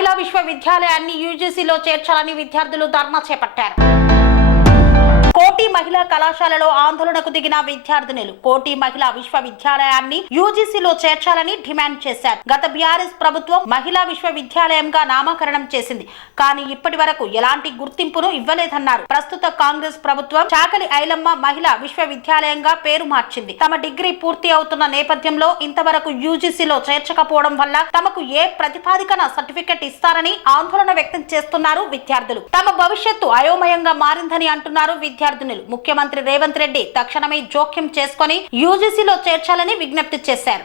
మహిళా విశ్వవిద్యాలయాన్ని యూజీసీలో చేర్చాలని విద్యార్థులు ధర్నా చేపట్టారు. కళాశాలలో ఆందోళనకు దిగిన విద్యార్థినులు కోటి మహిళా విశ్వవిద్యాలయాన్ని యూజీసీలో చేర్చాలని డిమాండ్ చేశారు. గత బీఆర్ఎస్ ప్రభుత్వం మహిళా విశ్వవిద్యాలయంగా నామకరణం చేసింది. కానీ ఇప్పటి వరకు ఎలాంటి గుర్తింపును ఇవ్వలేదన్నారు. ప్రస్తుత కాంగ్రెస్ ప్రభుత్వం చాకలి ఐలమ్మ మహిళా విశ్వవిద్యాలయంగా పేరు మార్చింది. తమ డిగ్రీ పూర్తి అవుతున్న నేపథ్యంలో ఇంతవరకు యూజీసీలో చేర్చకపోవడం వల్ల తమకు ఏ ప్రతిపాదికన సర్టిఫికెట్ ఇస్తారని ఆందోళన వ్యక్తం చేస్తున్నారు విద్యార్థులు. తమ భవిష్యత్తు అయోమయంగా మారిందని అంటున్నారు విద్యార్థినులు. ముఖ్యమంత్రి రేవంత్ రెడ్డి తక్షణమే జోక్యం చేసుకొని యూజీసీలో చేర్చాలని విజ్ఞప్తి చేశారు.